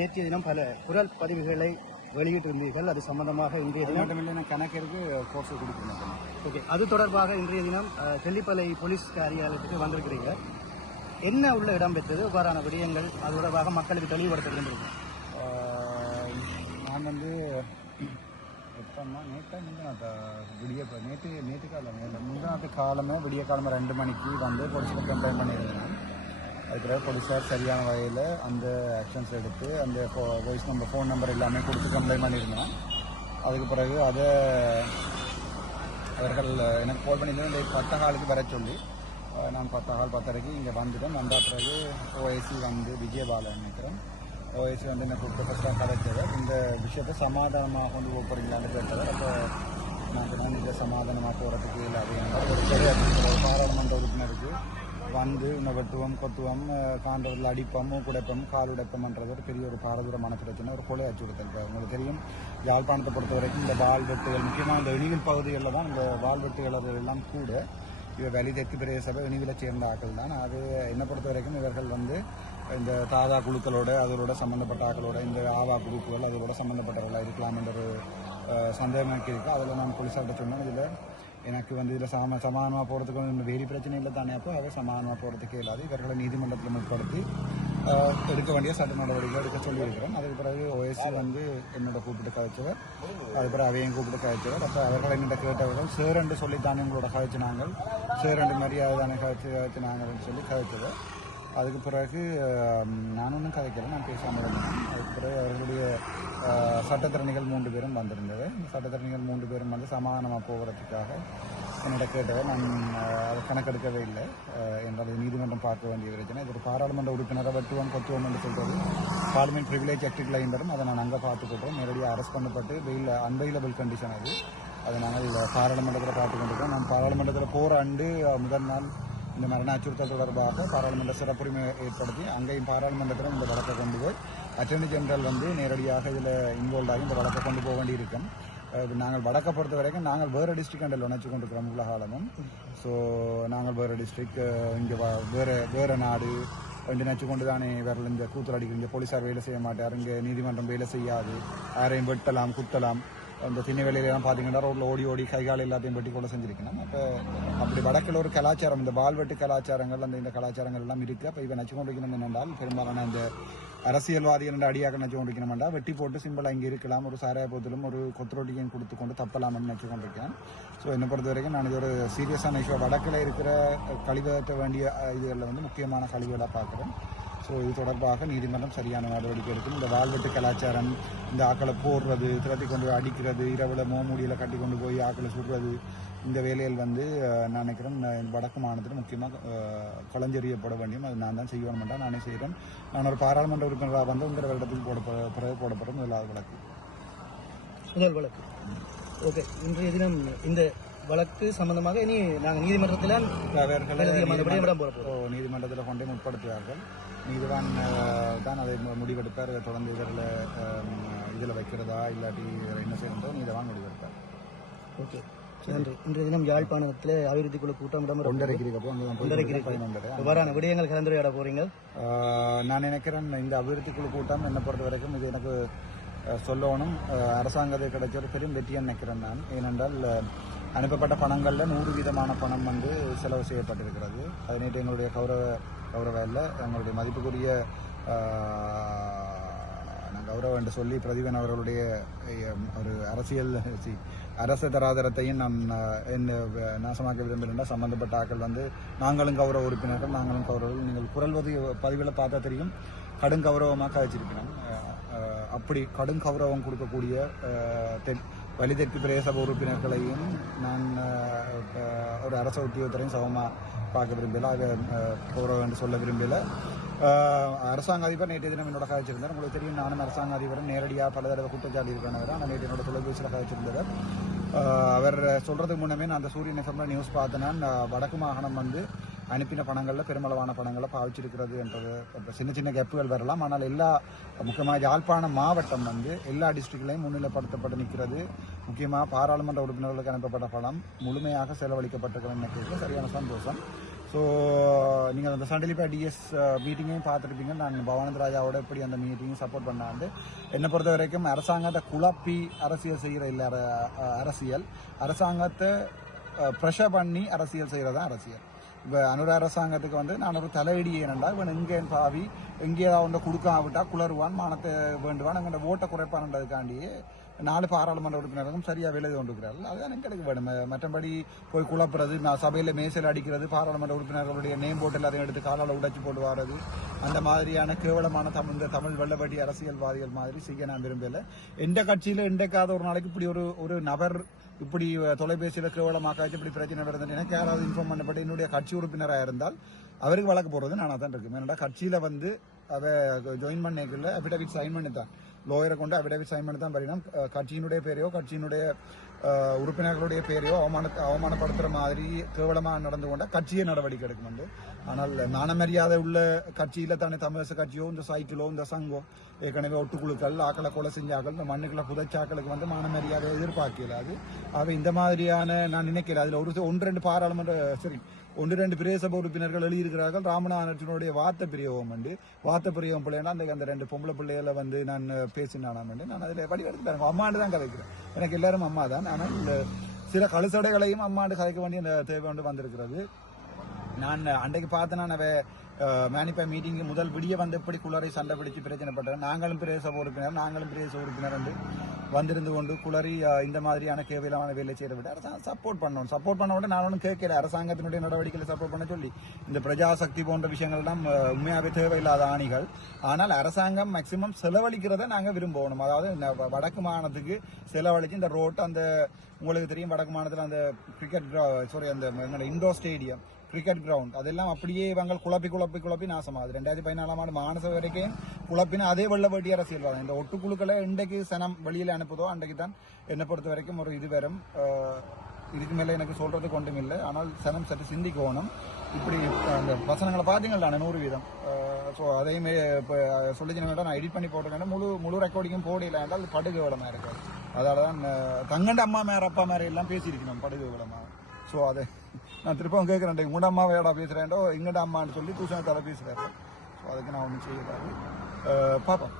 நேற்றைய தினம் பல குரல் பதிவுகளை வெளியிட்டிருந்தீர்கள். அது சம்பந்தமாக இன்றைய தினம் மட்டும் இல்லை நான் கணக்கிற்கு கோர்ஸ் கொடுக்கணும். ஓகே அது தொடர்பாக இன்றைய தினம் தெல்லிப்பளை போலீஸ் காரியாலயத்துக்கு வந்திருக்கிறீங்க. என்ன உள்ள இடம்பெற்றது இவ்வாறான விடயங்கள்? அது தொடர்பாக மக்களுக்கு தெளிவுபடுத்த விரும்புகிறேன் ஆஹ் நான் வந்து எப்பமா? நேற்றா முந்தினாத்த விடிய நேற்று நேற்று காலமே முந்தினாத்து காலமே விடிய காலமே ரெண்டு மணிக்கு வந்து போலீஸில் கம்ப்ளைண்ட் பண்ணியிருந்தேன். அதுக்கு போலீஸார் சரியான வகையில் அந்த ஆக்ஷன்ஸ் எடுத்து அந்த வாய்ஸ் நம்பர் ஃபோன் நம்பர் எல்லாமே கொடுத்து கம்ப்ளைண்ட் பண்ணியிருந்தோம். அதுக்கு பிறகு அதை அவர்கள் எனக்கு கால் பண்ணியிருந்தேன் இந்த பத்த காலுக்கு வர சொல்லி நான் பத்த கால் பத்தரைக்கு இங்கே வந்துட்டேன். வந்த பிறகு ஓஎஸ்சி வந்து விஜயபாலன் நினைக்கிறேன் ஓஎஸ்சி வந்து எனக்கு கொடுத்த ஃபஸ்ட்டாக கதைச்சவர் இந்த விஷயத்தை சமாதானமாக கொண்டு போக போகிறீங்களான்னு கேட்டவர் அப்போ நான் சொன்னேன் இதை சமாதானமாக போகிறதுக்கு இல்லை அப்படிங்கிற ஒரு பாராளுமன்ற உறுப்பினருக்கு வந்து உணவத்துவம் கொத்துவம் அஹ் அடிப்பமும் அடிப்பம் மூக்குடைப்பம் கால் உடைப்பம்ன்றது ஒரு பெரிய ஒரு பாரதூரமான பிரச்சனை ஒரு கொலை அச்சுறுத்தல் உங்களுக்கு தெரியும் யாழ்ப்பாணத்தை பொறுத்த வரைக்கும் இந்த வால் வெட்டுகள் முக்கியமாக இந்த இனிவில் பகுதிகளில் தான் இந்த வால் எல்லாம் கூட இவர் வெளி தெற்கு பிரதேச சபை இனிவில சேர்ந்த ஆக்கள் தான். அது என்னை பொறுத்த வரைக்கும் இவர்கள் வந்து இந்த தாதா குழுக்களோட அதோட சம்பந்தப்பட்ட ஆக்களோட இந்த ஆவா குரூப்புகள் அதோட சம்பந்தப்பட்டவர்களாக இருக்கலாம் என்ற ஒரு சந்தேகம் எனக்கு இருக்கு. அதில் நான் போலீஸார்கிட்ட சொன்னேன். இதில் எனக்கு வந்து இதில் சம சமாதானமாக போகிறதுக்கு ஒன்றும் வேறு பிரச்சனை இல்லை தானே. அப்போ அவை சமாதானமாக போகிறதுக்கு இல்லாது இவர்களை நீதிமன்றத்தில் முற்படுத்தி எடுக்க வேண்டிய சட்ட நடவடிக்கை எடுக்க சொல்லியிருக்கிறேன் அதுக்கு பிறகு ஓஎஸ்சி வந்து என்னோட கூப்பிட்டு கதைச்சவர். அதுக்கு பிறகு அவையும் கூப்பிட்டு கதைச்சவர். அப்போ அவர்கள் என்கிட்ட கேட்டவர்கள் சேரண்டு சொல்லித்தானே உங்களோட கதைச்சினாங்கள் சேரண்டு மரியாதை தானே கதைச்சு கதைச்சினாங்கன்னு சொல்லி கதைச்சவர். அதுக்கு பிறகு நான் ஒன்றும் கதைக்கிறேன் நான் பேசாமல் இருந்தேன். அதுக்கு பிறகு அவர்களுடைய அஹ், சட்டத்திறனிகள் மூன்று பேரும் வந்திருந்தது. இந்த சட்டத்திறனிகள் மூன்று பேரும் வந்து சமாதானமாக போகிறதுக்காக என்னோட கேட்டதை நான் அதை கணக்கெடுக்கவே இல்லை. என்றால் நீதிமன்றம் பார்க்க வேண்டிய பிரச்சனை இது ஒரு பாராளுமன்ற உறுப்பினரை வெட்டுவோம் கொத்துவோம் என்று சொல்கிறது பார்லிமெண்ட் ப்ரிவிலேஜ் ஆக்டில் லைண்டரும் அதை நான் அங்கே பார்த்துக்கிட்டோம் நேரடியாக அரெஸ்ட் பண்ணப்பட்டு வெயில் அன்வைலபிள் கண்டிஷன் அது. அதை நாங்கள் பாராளுமன்றத்தில் பார்த்து கொண்டிருக்கோம் நான் பாராளுமன்றத்தில் போகிற ஆண்டு முதல் நாள் இந்த மரண அச்சுறுத்தல் தொடர்பாக பாராளுமன்ற சிறப்புரிமை ஏற்படுத்தி அங்கேயும் பாராளுமன்றத்தில் இந்த வழக்கை கொண்டு போய் அட்டர்னி ஜெனரல் வந்து நேரடியாக இதில் இன்வால்வ் ஆகி இந்த வழக்கை கொண்டு போக வேண்டியிருக்கும். நாங்கள் வடக்கை பொறுத்த வரைக்கும் நாங்கள் வேறு டிஸ்ட்ரிக் அண்டில் நினைச்சு கொண்டிருக்கிறோம் உலகாலமும் ஸோ நாங்கள் வேறு டிஸ்ட்ரிக் இங்கே வேறு வேறு நாடு ரெண்டு நினச்சி கொண்டு தானே வரல இந்த கூத்தல் அடிக்கிற இங்கே போலீஸார் வேலை செய்ய மாட்டார் இங்கே நீதிமன்றம் வேலை செய்யாது. யாரையும் வெட்டலாம் குத்தலாம். அந்த திண்ணை வேலையிலாம் பார்த்தீங்கன்னா ரோட்டில் ஓடி ஓடி கைகால் எல்லாத்தையும் வெட்டி கூட செஞ்சிருக்கணும். அப்போ அப்படி வடக்கில் ஒரு கலாச்சாரம் இந்த பால்வெட்டு கலாச்சாரங்கள் அந்த இந்த கலாச்சாரங்கள் எல்லாம் இருக்கு. அப்போ இவன் நச்சு கொண்டிருக்கணும் என்னென்றால் பெரும்பாலான இந்த அரசியல்வாதிகள் என்ற அடியாக நச்சு கொண்டிருக்கணும்டா வெட்டி போட்டு சிம்பிள் அங்கே இருக்கலாம். ஒரு சாராய போதிலும் ஒரு கொத்தரோட்டியும் கொடுத்து கொண்டு தப்பலாம்னு நச்சு கொண்டிருக்கேன் ஸோ என்னை பொறுத்த வரைக்கும் நான் இது ஒரு சீரியஸான இஷ்யூ வடக்கில் இருக்கிற கழிவற்ற வேண்டிய இதுகளில் வந்து முக்கியமான கழிவுகளாக பார்க்குறேன் ஸோ இது தொடர்பாக நீதிமன்றம் சரியான நடவடிக்கை எடுக்கும். இந்த வாழ்வெட்டு கலாச்சாரம் இந்த ஆக்களை போடுறது திரட்டி கொண்டு அடிக்கிறது இரவுல மோமூடியில் கட்டி கொண்டு போய் ஆக்களை சுடுறது இந்த வேலைகள் வந்து நான் நினைக்கிறேன் நான் வடக்கு மாநிலத்தில் முக்கியமாக களஞ்செறியப்பட வேண்டியும் அது நான் தான் செய்வேன் நானே செய்கிறேன். நான் ஒரு பாராளுமன்ற உறுப்பினராக வந்து உங்கிற வருடத்துக்கு போட பிறகு போடப்படும் முதலாவது வழக்கு. முதல் வழக்கு. ஓகே இன்றைய தினம் இந்த வழக்கு சம்பந்தமாக இனி நாங்கள் நீதிமன்றத்தில் நீதிமன்றத்தில் கொண்டே முற்படுத்துவார்கள். நீதிவான் தான் அதை முடிவெடுப்பார் அதை தொடர்ந்து இதில் இதில் வைக்கிறதா இல்லாட்டி வேற என்ன செய்யறதோ நீதிவான் முடிவெடுப்பார் ஓகே. நன்றி. இன்றைய தினம் யாழ்ப்பாணத்தில் அபிவிருத்தி குழு கூட்டம் இடம்பெறும் இவ்வாறான விடயங்கள் கலந்துரையாட போறீங்க? நான் நினைக்கிறேன் இந்த அபிவிருத்தி குழு கூட்டம் என்னை பொறுத்த வரைக்கும் இது எனக்கு சொல்லணும். அஹ், அரசாங்கத்தை கிடைச்ச ஒரு பெரும் வெற்றியை நினைக்கிறேன் நான். ஏனென்றால் அனுப்பப்பட்ட பணங்களில் நூறு வீதமான பணம் வந்து செலவு செய்யப்பட்டிருக்கிறது. அது நேற்று எங்களுடைய கௌரவ கௌரவ இல்லை. எங்களுடைய மதிப்புக்குரிய நான் கௌரவம் என்று சொல்லி பிரதீபன் அவர்களுடைய ஒரு அரசியல் சி, அரச தராதரத்தையும் நான் என்ன நாசமாக்க விரும்புகிறேன் சம்பந்தப்பட்ட ஆக்கள் வந்து நாங்களும் கௌரவ உறுப்பினர்கள் நாங்களும் கௌரவர்கள். நீங்கள் குரல் பதிவு பதிவில் பார்த்தா தெரியும். கடும் கௌரவமாக கழிச்சிருக்கிறோம் அப்படி கடும் கௌரவம் கொடுக்கக்கூடிய தென் வலி பிரதேச உறுப்பினர்களையும் நான் ஒரு அரச உத்தியோகத்தரையும் சமமாக பார்க்க விரும்பல. அதை அஹ், என்று சொல்ல விரும்பலை. அரசாங்க அதிபர் நேற்று தினம் என்னோட கதைச்சிருந்தார் உங்களுக்கு தெரியும் நானும் அரசாங்க அதிபரும் நேரடியாக பல தடவை குற்றச்சாட்டி இருக்கிறவர் ஆனால் நேற்று என்னோட தொலைபேசியில் கதைச்சிருந்தவர் அவர் சொல்றதுக்கு முன்னமே நான் அந்த சூரியன் எஃப்எம்ல நியூஸ் பார்த்தேன்னா நான் வடக்கு மாகாணம் வந்து அனுப்பின பணங்களில் பெருமளவான பணங்களை பாவிச்சிருக்கிறது என்றது. சின்ன சின்ன கேப்புகள் வரலாம். ஆனால் எல்லா முக்கியமாக யாழ்ப்பாணம் மாவட்டம் வந்து எல்லா டிஸ்ட்ரிக்ட்லையும் முன்னிலைப்படுத்தப்பட்டு நிற்கிறது. முக்கியமாக பாராளுமன்ற உறுப்பினர்களுக்கு அனுப்பப்பட்ட பணம் முழுமையாக செலவழிக்கப்பட்டிருக்கிறது நினைக்கிறது சரியான சந்தோஷம். ஸோ நீங்கள் அந்த சண்டலிப்பா டிஎஸ் மீட்டிங்கையும் பார்த்துருப்பீங்க. நான் பவானந்த ராஜாவோட எப்படி அந்த மீட்டிங்கும் சப்போர்ட் பண்ணாண்டு. என்னை பொறுத்த வரைக்கும் அரசாங்கத்தை குழப்பி அரசியல் செய்கிற இல்லை அரசியல். அரசாங்கத்தை ப்ரெஷர் பண்ணி அரசியல் செய்கிறது தான் அரசியல். இப்போ அனுர அரசாங்கத்துக்கு வந்து நான் ஒரு தலையடி ஏனண்டா இவன் எங்கே பாவி எங்கேயாவது ஒன்றை கொடுக்காம விட்டா குளருவான் மானத்தை வேண்டுவான் எங்கள்கிட்ட ஓட்டை குறைப்பான்ன்றதுக்காண்டியே நாலு பாராளுமன்ற உறுப்பினர்களும் சரியாக விலகி கொண்டிருக்கிறார்கள் அதுதான் எங்களுக்கு வேணும் மற்றபடி போய் குழப்புறது நான் சபையில் மேசையில் அடிக்கிறது பாராளுமன்ற உறுப்பினர்களுடைய நேம் போட்டு எல்லாத்தையும் எடுத்து காலால் உடைச்சி போட்டு வர்றது அந்த மாதிரியான கேவலமான தமிழ் இந்த தமிழ் வெள்ளப்பட்டி அரசியல்வாதிகள் மாதிரி செய்ய நான் விரும்பலை. எந்த கட்சியில் இன்றைக்காவது ஒரு நாளைக்கு இப்படி ஒரு ஒரு நபர் இப்படி தொலைபேசியில் கேவலமாக்காச்சு இப்படி பிரச்சனை நடந்தது எனக்கு யாராவது இன்ஃபார்ம் பண்ணப்பட்டு என்னுடைய கட்சி உறுப்பினராக இருந்தால் அவருக்கு வழக்கு போடுறது நான் தான் இருக்கும். ஏன்னா கட்சியில் வந்து அதை ஜாயின் பண்ணிக்கல அஃபிடவிட் சைன் பண்ணி தான் லோயரை கொண்டு அபிடவிட் சைன் பண்ணி தான் பரிணாம் கட்சியினுடைய பேரையோ கட்சியினுடைய உறுப்பினர்களுடைய பேரையோ அவமான அவமானப்படுத்துற மாதிரி கேவலமாக நடந்து கொண்டா கட்சியே நடவடிக்கை எடுக்கும் வந்து. ஆனால் மானமரியாதை உள்ள கட்சியில் தானே தமிழரசு கட்சியோ இந்த சைக்கிளோ இந்த சங்கோ ஏற்கனவே ஒட்டுக்குழுக்கள் ஆக்களை கொலை செஞ்சாக்கள் இந்த மண்ணுக்களை புதைச்சாக்களுக்கு வந்து மானமரியாதை எதிர்பார்க்கல அது. அவை இந்த மாதிரியான நான் நினைக்கல. அதில் ஒரு ஒன்று ரெண்டு பாராளுமன்ற சரி ஒன்று ரெண்டு பிரேசப உறுப்பினர்கள் எழுதியிருக்கிறார்கள். ராமநாதனுடைய வார்த்தை பிரியவும் உண்டு. வார்த்தை பிரியவும் பிள்ளைன்னா அந்த அந்த ரெண்டு பொம்பளை பிள்ளைகளை வந்து நான் பேசினானாம் நான் அதில் வடிவெடுத்து பாருங்க. அம்மாண்டு தான் கதைக்கிறேன். எனக்கு எல்லாரும் அம்மா தான். ஆனால் இந்த சில கழுசடைகளையும் அம்மாண்டு கதைக்க வேண்டிய அந்த தேவை வந்து வந்திருக்கிறது. நான் அன்றைக்கு பார்த்தேன்னா நான் மேனிப்பா மீட்டிங் முதல் விடிய வந்து எப்படி குளரை சண்டை பிடிச்சு பிரச்சனைப்பட்டேன் நாங்களும் பிரதேச உறுப்பினர் நாங்களும் பிரதேச உறுப்பினர் வந்து வந்திருந்து கொண்டு குளறி இந்த மாதிரியான கேவலமான வேலை செய்ய விட்டு அரசாங்கம் சப்போர்ட் பண்ணணும். சப்போர்ட் பண்ண விட நான் ஒன்றும் கேட்கல. அரசாங்கத்தினுடைய நடவடிக்கைகளை சப்போர்ட் பண்ண சொல்லி. இந்த பிரஜாசக்தி போன்ற விஷயங்கள்லாம் உண்மையாகவே தேவையில்லாத ஆணிகள். ஆனால் அரசாங்கம் மேக்சிமம் செலவழிக்கிறத நாங்கள் விரும்பணும். அதாவது இந்த வடக்கு மாநிலத்துக்கு செலவழிச்சு இந்த ரோட் அந்த உங்களுக்கு தெரியும் வடக்கு மாநிலத்தில் அந்த கிரிக்கெட் சாரி அந்த இண்டோர் ஸ்டேடியம் கிரிக்கெட் கிரவுண்ட் அதெல்லாம் அப்படியே இவங்க குழப்பி குழப்பி குழப்பி நாசமாகுது ரெண்டாயிரத்தி பதினாலாம் ஆண்டு மானச வரைக்கும் குழப்பின அதே வெள்ள வேட்டி அரசியல்வாதம் இந்த ஒட்டுக்குழுக்களை இன்றைக்கு சனம் வெளியில் அனுப்புதோ அன்றைக்கு தான் என்னை பொறுத்த வரைக்கும் ஒரு இது வரும். இதுக்கு மேலே எனக்கு சொல்றதுக்கு ஒன்றும் இல்லை. ஆனால் சனம் சற்று சிந்திக்கணும் இப்படி அந்த வசனங்களை பார்த்தீங்களா நூறு வீதம். ஸோ அதையுமே இப்போ சொல்லிச்சு நான் எடிட் பண்ணி போட்டிருக்கேன். முழு முழு ரெக்கார்டிங்கும் போடல என்றால் படுகு விளமாக இருக்காது அதால தான் தங்கண்ட அம்மா மேற அப்பா மேற எல்லாம் பேசியிருக்கணும் படுகு விளமாக ஸோ அதே நான் திருப்பவும் கேட்குறேன் உங்களோட அம்மா வேடா பேசுகிறேன்டோ எங்கட அம்மான்னு சொல்லி தூசணத்தால் பேசுகிறேன் ஸோ அதுக்கு நான் ஒன்றும் செய்யக்கூடாது பார்ப்போம்